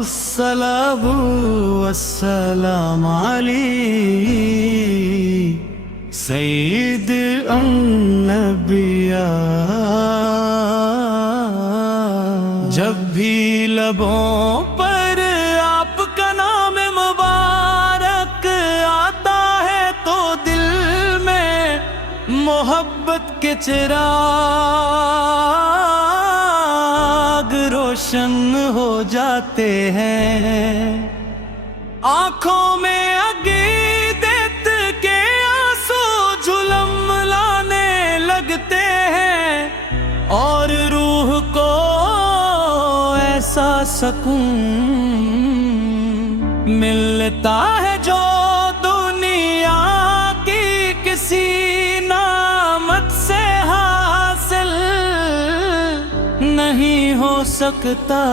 الصلاة والسلام علي سید الانبیاء۔ جب بھی لبوں پر آپ کا نام مبارک آتا ہے تو دل میں محبت کے چراغ روشن ہو جاتے ہیں، آنکھوں میں عقیدت کے آنسو جھلملانے لگتے ہیں، اور روح کو ایسا سکون ملتا ہے جو دنیا کی کسی نعمت سے حاصل نہیں ہو سکتا۔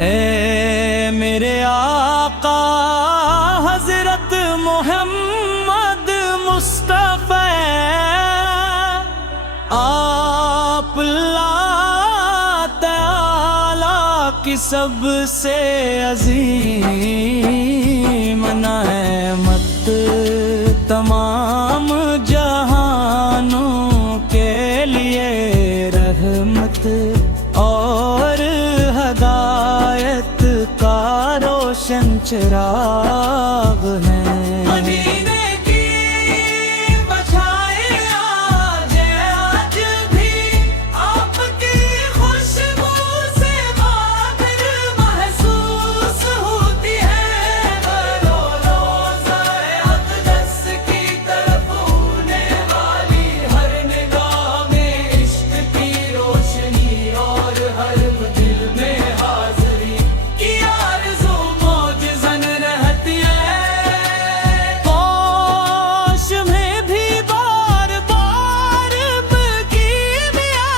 اے میرے آقا حضرت محمد مصطفیٰ، آپ اللہ تعالیٰ کی سب سے عظیم نعمت، تمام جہانوں کے لیے رحمت اور ہدایت کا روشن چراغ ہیں۔ مدینے کی بچھائے آج بھی آپ کی خوشبو سے بادر محسوس ہوتی ہے، روزہ اقدس کی طرف ہونے والی ہر نگاہ میں عشق کی روشنی اور ہر دل میں حاضری کی آرزو موجزن رہتی ہے۔ کاش میں بھی بار بار کیمیا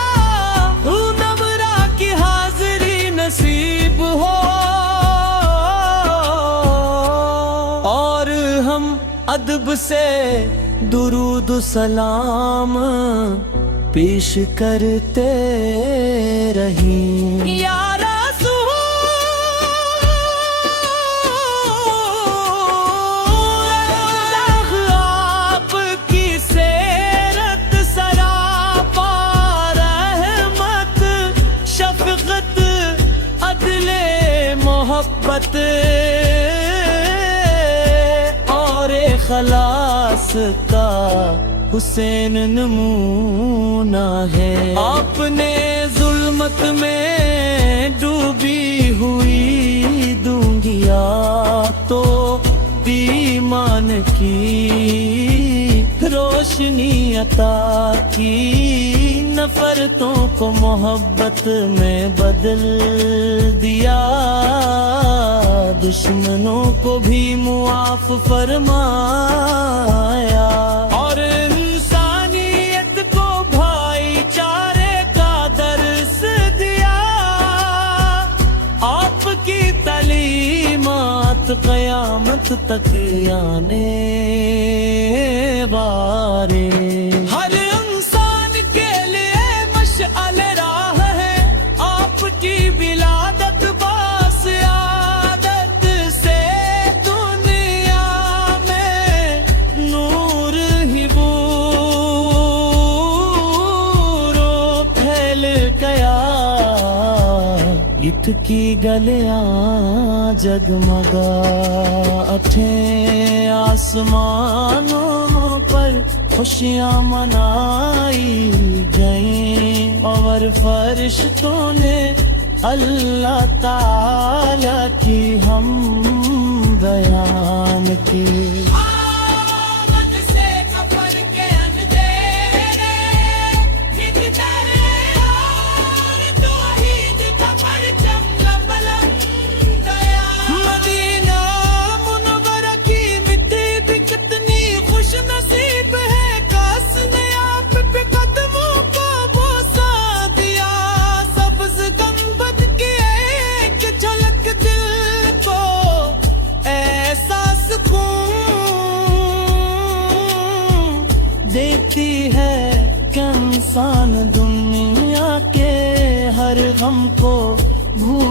نمرہ کی حاضری نصیب ہو، اور ہم ادب سے درود و سلام پیش کرتے رہیں۔ یا رسول اللہ، آپ کی سیرت سراپا رحمت، شفقت، عدل، محبت اور اخلاص کا حسین نمونہ ہے۔ آپ نے ظلمت میں ڈوبی ہوئی دنیا تو ایمان کی روشنی عطا کی، نفرتوں کو محبت میں بدل دیا، دشمنوں کو بھی معاف فرمایا، اور انسانیت کو بھائی چارے کا درس دیا۔ آپ کی تعلیمات قیامت تک آنے والے ہر انسان کے لیے مشعل راہ ہے، آپ کی ولادت باسعادت سے دنیا میں نور ہی بورو پھیل گیا، اٹھ کی گلیاں جگمگا اٹھیں، آسمانوں پر خوشیاں منائی گئیں، اور فرشتوں نے اللہ تعالیٰ کی ہم بیان کی۔ آمد سے کفر کے اندھیرے مٹتے اور توحید کا پرچم لملم گیا، مدینہ منورہ کی مٹی بھی کتنی خوش نصیب ہے، کاش نے آپ پہ قدموں کو بوسہ دیا، سبز گنبد کی ایک جھلک دل کو ایسا سکون دیتی ہے کہ انسان دنیا کے ہر غم کو بھول